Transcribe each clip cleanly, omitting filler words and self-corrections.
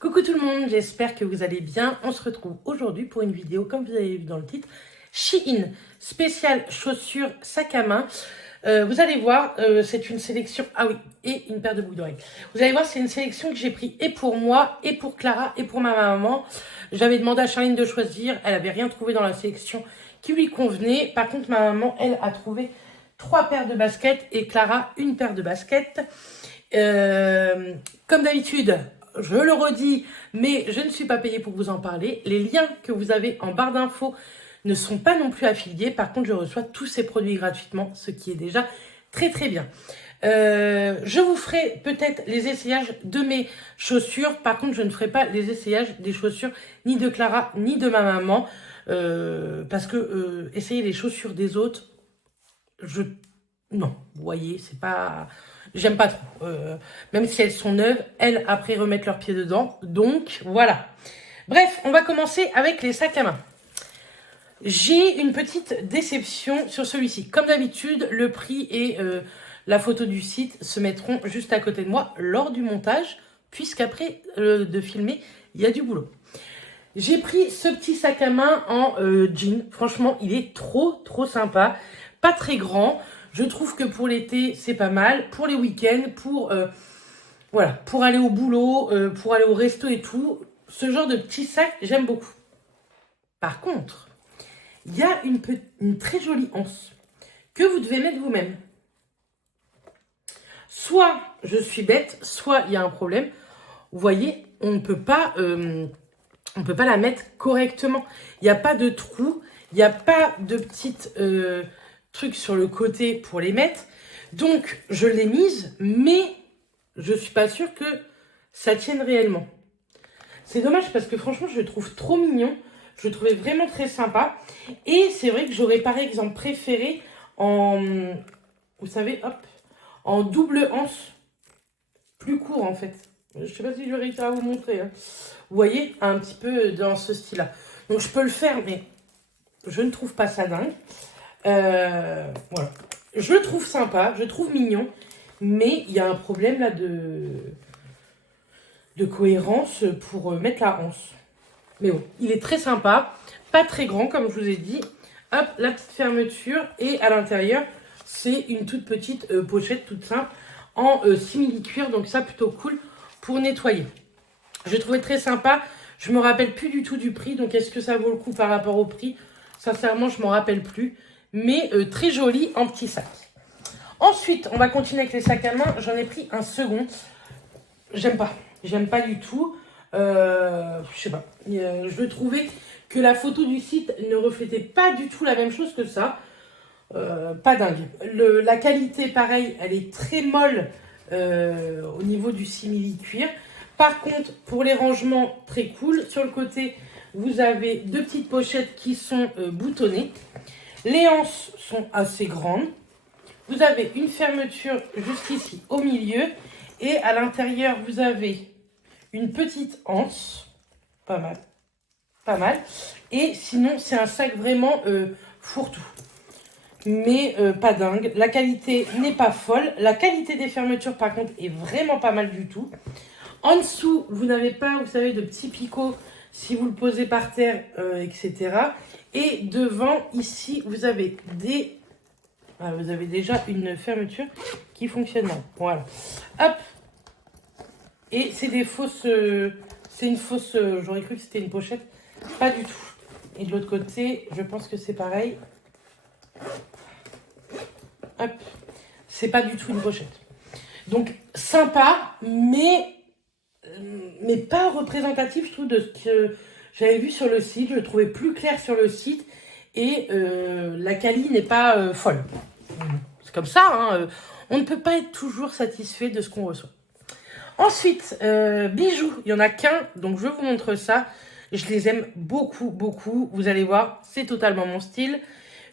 Coucou tout le monde, j'espère que vous allez bien. On se retrouve aujourd'hui pour une vidéo, comme vous avez vu dans le titre, Shein, spécial chaussures sac à main. Vous allez voir, c'est une sélection, ah oui, et une paire de boucles d'oreilles. Vous allez voir, c'est une sélection que j'ai pris et pour moi, et pour Clara, et pour ma maman. J'avais demandé à Charline de choisir, elle avait rien trouvé dans la sélection qui lui convenait. Par contre, ma maman, elle a trouvé 3 paires de baskets et Clara, une paire de baskets. Comme d'habitude, je le redis, mais je ne suis pas payée pour vous en parler. Les liens que vous avez en barre d'infos ne sont pas non plus affiliés. Par contre, je reçois tous ces produits gratuitement, ce qui est déjà très très bien. Je vous ferai peut-être les essayages de mes chaussures. Par contre, je ne ferai pas les essayages des chaussures ni de Clara ni de ma maman. Parce que essayer les chaussures des autres, non, vous voyez, c'est pas... J'aime pas trop. Même si elles sont neuves, elles, après, remettent leurs pieds dedans. Donc, voilà. Bref, on va commencer avec les sacs à main. J'ai une petite déception sur celui-ci. Comme d'habitude, le prix et la photo du site se mettront juste à côté de moi lors du montage, puisqu'après de filmer, il y a du boulot. J'ai pris ce petit sac à main en jean. Franchement, il est trop sympa. Pas très grand. Je trouve que pour l'été, c'est pas mal. Pour les week-ends, voilà, pour aller au boulot, pour aller au resto et tout. Ce genre de petit sac, j'aime beaucoup. Par contre, il y a une très jolie anse que vous devez mettre vous-même. Soit je suis bête, soit il y a un problème. Vous voyez, on ne peut pas la mettre correctement. Il n'y a pas de trou, il n'y a pas de petites trucs sur le côté pour les mettre. Donc, je l'ai mise, mais je suis pas sûre que ça tienne réellement. C'est dommage parce que franchement, je le trouve trop mignon. Je le trouvais vraiment très sympa. Et c'est vrai que j'aurais par exemple préféré en, vous savez, hop, en double anse. Plus court en fait. Je sais pas si je vais réussir à vous montrer. Hein. Vous voyez, un petit peu dans ce style-là. Donc je peux le faire, mais je ne trouve pas ça dingue. Voilà. Je le trouve sympa, je le trouve mignon, mais il y a un problème là de cohérence pour mettre la hanse. Mais bon, il est très sympa, pas très grand comme je vous ai dit. Hop, la petite fermeture et à l'intérieur, c'est une toute petite pochette toute simple en simili-cuir, donc ça plutôt cool pour nettoyer. Je l'ai trouvé très sympa. Je me rappelle plus du tout du prix, donc est-ce que ça vaut le coup par rapport au prix? Sincèrement, je m'en rappelle plus. Mais très joli en petit sac. Ensuite, on va continuer avec les sacs à main. J'en ai pris un second. J'aime pas du tout. Je sais pas. Je trouvais que la photo du site ne reflétait pas du tout la même chose que ça. Pas dingue. La qualité, pareil, elle est très molle au niveau du simili-cuir. Par contre, pour les rangements, très cool. Sur le côté, vous avez 2 petites pochettes qui sont boutonnées. Les anses sont assez grandes. Vous avez une fermeture juste ici au milieu. Et à l'intérieur, vous avez une petite anse. Pas mal. Pas mal. Et sinon, c'est un sac vraiment fourre-tout. Mais pas dingue. La qualité n'est pas folle. La qualité des fermetures, par contre, est vraiment pas mal du tout. En dessous, vous n'avez pas, vous savez, de petits picots si vous le posez par terre, etc. Et devant, ici, vous avez vous avez déjà une fermeture qui fonctionne bien. Voilà. Hop. Et c'est des fausses... c'est une fausse... J'aurais cru que c'était une pochette. Pas du tout. Et de l'autre côté, je pense que c'est pareil. Hop. C'est pas du tout une pochette. Donc, sympa, mais pas représentatif, je trouve, de ce que j'avais vu sur le site. Je le trouvais plus clair sur le site. Et la quali n'est pas folle. C'est comme ça, hein. On ne peut pas être toujours satisfait de ce qu'on reçoit. Ensuite, bijoux. Il n'y en a qu'un, donc je vous montre ça. Je les aime beaucoup. Vous allez voir, c'est totalement mon style.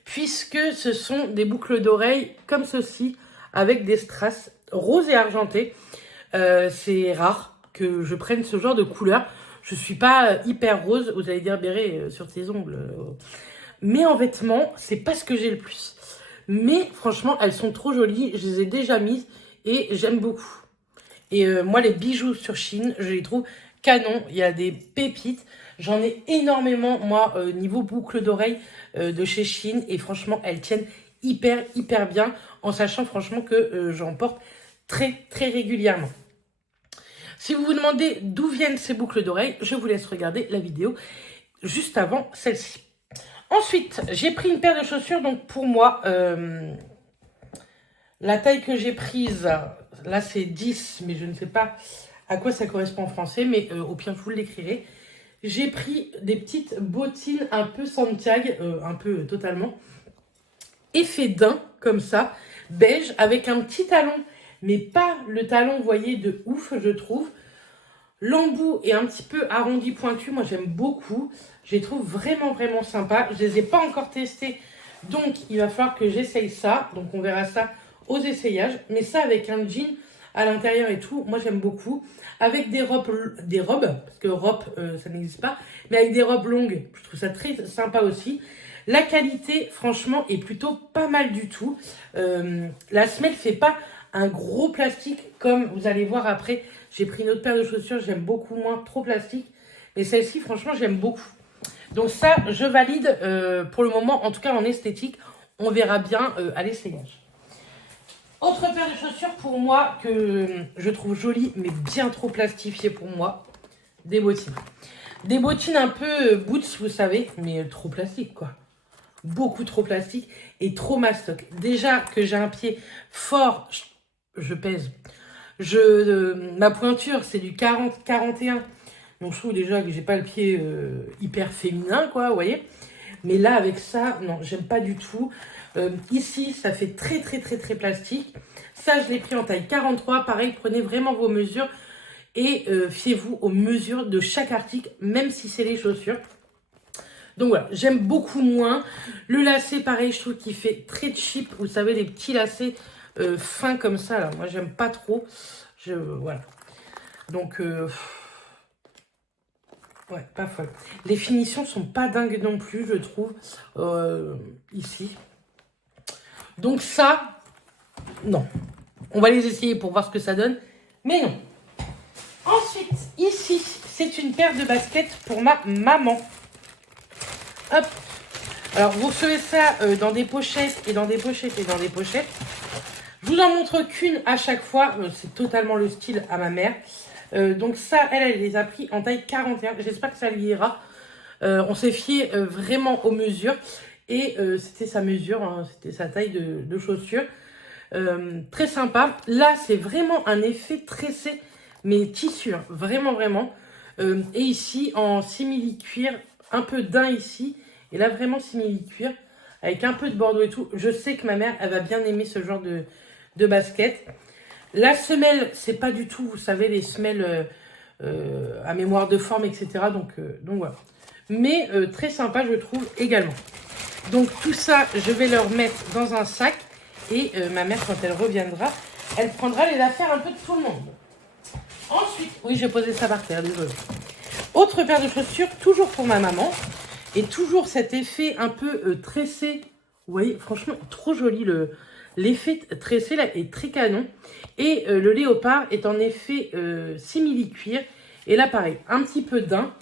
Puisque ce sont des boucles d'oreilles comme ceci, avec des strass roses et argentées. C'est rare que je prenne ce genre de couleur. Je ne suis pas hyper rose. Vous allez dire, Béré, sur tes ongles... Mais en vêtements, c'est pas ce que j'ai le plus. Mais franchement, elles sont trop jolies. Je les ai déjà mises et j'aime beaucoup. Et moi, les bijoux sur Shein, je les trouve canon, il y a des pépites. J'en ai énormément, moi, niveau boucle d'oreille de chez Shein. Et franchement, elles tiennent hyper bien, en sachant franchement que j'en porte très régulièrement. Si vous vous demandez d'où viennent ces boucles d'oreilles, je vous laisse regarder la vidéo juste avant celle-ci. Ensuite, j'ai pris une paire de chaussures. Donc pour moi, la taille que j'ai prise, là c'est 10, mais je ne sais pas à quoi ça correspond en français, mais au pire je vous l'écrirai. J'ai pris des petites bottines un peu Santiago, un peu totalement, effet daim, comme ça, beige, avec un petit talon, mais pas le talon, vous voyez, de ouf, je trouve. L'embout est un petit peu arrondi, pointu, moi j'aime beaucoup. Je les trouve vraiment sympa. Je les ai pas encore testés, donc il va falloir que j'essaye ça. Donc on verra ça aux essayages. Mais ça avec un jean à l'intérieur et tout, moi j'aime beaucoup. Avec des robes, parce que robe ça n'existe pas, mais avec des robes longues, je trouve ça très sympa aussi. La qualité, franchement, est plutôt pas mal du tout. La semelle fait pas un gros plastique, comme vous allez voir après. J'ai pris une autre paire de chaussures, j'aime beaucoup moins, trop plastique. Mais celle-ci, franchement, j'aime beaucoup. Donc ça, je valide pour le moment, en tout cas en esthétique. On verra bien à l'essayage. Autre paire de chaussures pour moi que je trouve jolie, mais bien trop plastifiée pour moi. Des bottines. Des bottines un peu boots, vous savez, mais trop plastique, quoi. Beaucoup trop plastique et trop mastoc. Déjà que j'ai un pied fort, je pèse. Ma pointure, c'est du 40-41. Donc je trouve déjà que j'ai pas le pied hyper féminin, quoi, vous voyez. Mais là, avec ça, non, j'aime pas du tout. Ici, ça fait très plastique. Ça, je l'ai pris en taille 43. Pareil, prenez vraiment vos mesures et fiez-vous aux mesures de chaque article, même si c'est les chaussures. Donc voilà, j'aime beaucoup moins. Le lacet, pareil, je trouve qu'il fait très cheap. Vous savez, les petits lacets fins comme ça, là. Moi, j'aime pas trop. Voilà. Donc, ouais, pas folle. Les finitions sont pas dingues non plus, je trouve, ici. Donc ça, non. On va les essayer pour voir ce que ça donne, mais non. Ensuite, ici, c'est une paire de baskets pour ma maman. Hop. Alors, vous recevez ça dans des pochettes et dans des pochettes et dans des pochettes. Je vous en montre qu'une à chaque fois. C'est totalement le style à ma mère. Donc ça, elle les a pris en taille 41. J'espère que ça lui ira. On s'est fié vraiment aux mesures. Et c'était sa mesure, hein, c'était sa taille de chaussure. Très sympa. Là, c'est vraiment un effet tressé, mais tissu. Hein, vraiment. Et ici, en simili-cuir, un peu daim ici. Et là, vraiment simili-cuir, avec un peu de bordeaux et tout. Je sais que ma mère, elle va bien aimer ce genre de basket. La semelle, c'est pas du tout, vous savez, les semelles à mémoire de forme, etc. Donc voilà. Mais très sympa, je trouve, également. Donc tout ça, je vais le remettre dans un sac. Et ma mère, quand elle reviendra, elle prendra les affaires un peu de tout le monde. Ensuite, oui, j'ai posé ça par terre, désolé. Autre paire de chaussures, toujours pour ma maman. Et toujours cet effet un peu tressé. Vous voyez, franchement, trop joli. L'effet tressé là est très canon. Et le léopard est en effet simili-cuir. Et là, pareil, un petit peu daim.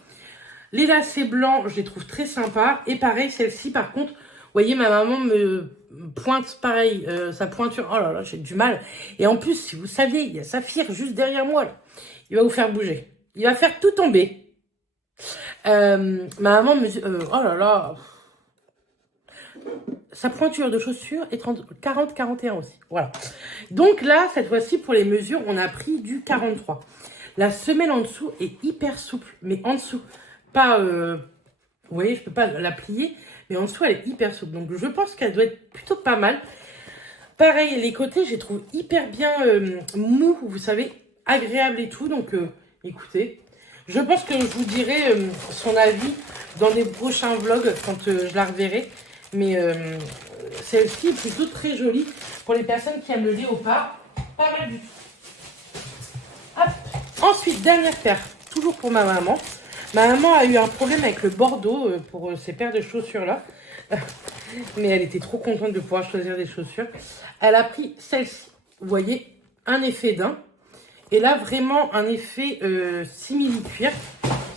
Les lacets blancs, je les trouve très sympas. Et pareil, celle-ci, par contre, vous voyez, ma maman me pointe pareil, sa pointure. Oh là là, j'ai du mal. Et en plus, si vous saviez, il y a Saphir juste derrière moi, là. Il va vous faire bouger. Il va faire tout tomber. Ma maman me dit, oh là là, sa pointure de chaussure est 40-41 aussi. Voilà. Donc là, cette fois-ci, pour les mesures, on a pris du 43. La semelle en dessous est hyper souple, mais en dessous. Pas, vous voyez, je peux pas la plier, mais en dessous, elle est hyper souple. Donc je pense qu'elle doit être plutôt pas mal. Pareil, les côtés, je les trouve hyper bien mous, vous savez, agréable et tout. Donc écoutez, je pense que je vous dirai son avis dans les prochains vlogs quand je la reverrai. Mais celle-ci est plutôt très jolie pour les personnes qui aiment le léopard. Pas mal du tout. Hop. Ensuite, dernière paire, toujours pour ma maman. Ma maman a eu un problème avec le bordeaux pour ces paires de chaussures-là. Mais elle était trop contente de pouvoir choisir des chaussures. Elle a pris celle-ci. Vous voyez, un effet daim. Et là, vraiment un effet simili-cuir.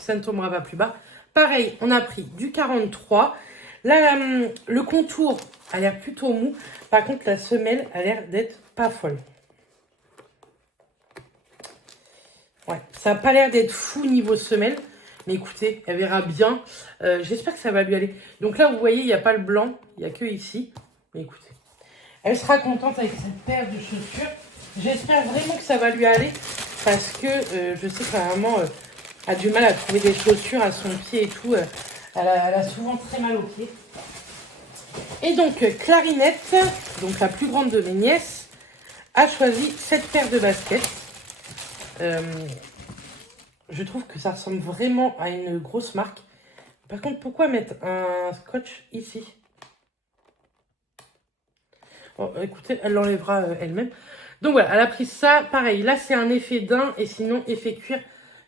Ça ne tombera pas plus bas. Pareil, on a pris du 43. Là, le contour a l'air plutôt mou. Par contre, la semelle a l'air d'être pas folle. Ouais, ça n'a pas l'air d'être fou niveau semelle. Mais écoutez, elle verra bien. J'espère que ça va lui aller. Donc là, vous voyez, il n'y a pas le blanc. Il n'y a que ici. Mais écoutez, elle sera contente avec cette paire de chaussures. J'espère vraiment que ça va lui aller. Parce que je sais que ma maman a du mal à trouver des chaussures à son pied et tout. Elle a souvent très mal aux pieds. Et donc, Clarinette, donc la plus grande de mes nièces, a choisi cette paire de baskets. Je trouve que ça ressemble vraiment à une grosse marque. Par contre, pourquoi mettre un scotch ici? Bon, écoutez, elle l'enlèvera elle-même. Donc voilà, elle a pris ça. Pareil, là, c'est un effet daim et sinon, effet cuir,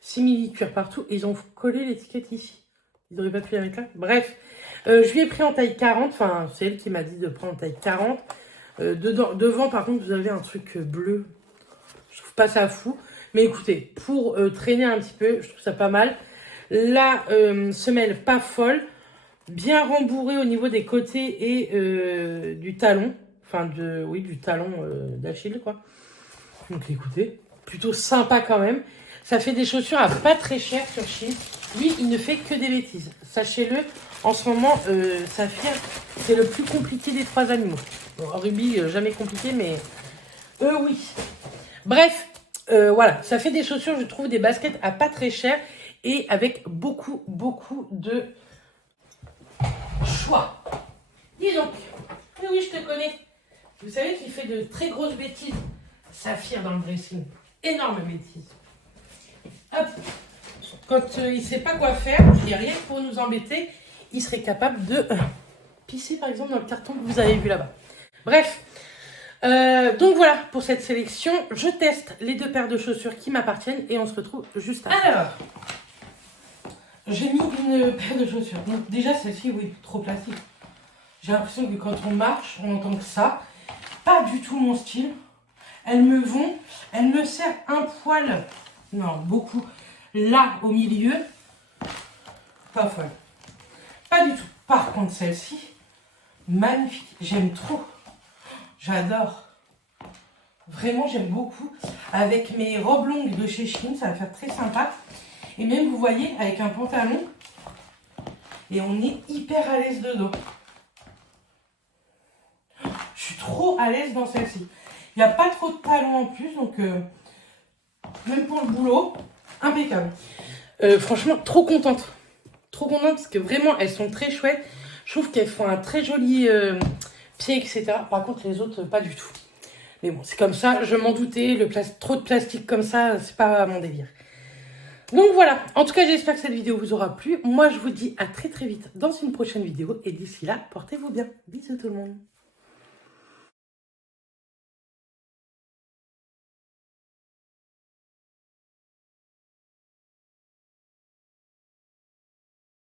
simili-cuir partout. Et ils ont collé l'étiquette ici. Ils n'auraient pas pu la mettre là. Bref, je lui ai pris en taille 40. Enfin, c'est elle qui m'a dit de prendre en taille 40. Devant, par contre, vous avez un truc bleu. Je trouve pas ça fou. Mais écoutez, pour traîner un petit peu, je trouve ça pas mal. La semelle pas folle. Bien rembourrée au niveau des côtés et du talon. Enfin, du talon d'Achille, quoi. Donc écoutez, plutôt sympa quand même. Ça fait des chaussures à pas très cher sur Shein. Lui, il ne fait que des bêtises. Sachez-le, en ce moment, Saphir, c'est le plus compliqué des 3 animaux. Bon, Ruby, jamais compliqué, mais eux, oui. Bref, voilà, ça fait des chaussures, je trouve, des baskets à pas très cher et avec beaucoup, beaucoup de choix. Dis donc, oui, je te connais. Vous savez qu'il fait de très grosses bêtises. Saphir dans le dressing. Énorme bêtise. Hop. Quand il ne sait pas quoi faire, il n'y a rien pour nous embêter, il serait capable de pisser par exemple dans le carton que vous avez vu là-bas. Bref. Donc voilà pour cette sélection. Je teste les 2 paires de chaussures qui m'appartiennent et on se retrouve juste après. Alors, j'ai mis une paire de chaussures. Donc déjà celle-ci, oui, trop plastique. J'ai l'impression que quand on marche, on entend que ça. Pas du tout mon style. Elles me vont, elles me serrent un poil, non, beaucoup, là au milieu. Pas folle. Pas du tout. Par contre, celle-ci, magnifique. J'aime trop. J'adore. Vraiment, j'aime beaucoup. Avec mes robes longues de chez Shein, ça va faire très sympa. Et même, vous voyez, avec un pantalon. Et on est hyper à l'aise dedans. Je suis trop à l'aise dans celle-ci. Il n'y a pas trop de talons en plus, donc même pour le boulot, impeccable. Franchement, trop contente. Trop contente parce que vraiment, elles sont très chouettes. Je trouve qu'elles font un très joli pied, etc. Par contre, les autres, pas du tout. Mais bon, c'est comme ça, je m'en doutais. Trop de plastique comme ça, c'est pas mon délire. Donc voilà, en tout cas, j'espère que cette vidéo vous aura plu. Moi, je vous dis à très très vite dans une prochaine vidéo. Et d'ici là, portez-vous bien. Bisous tout le monde.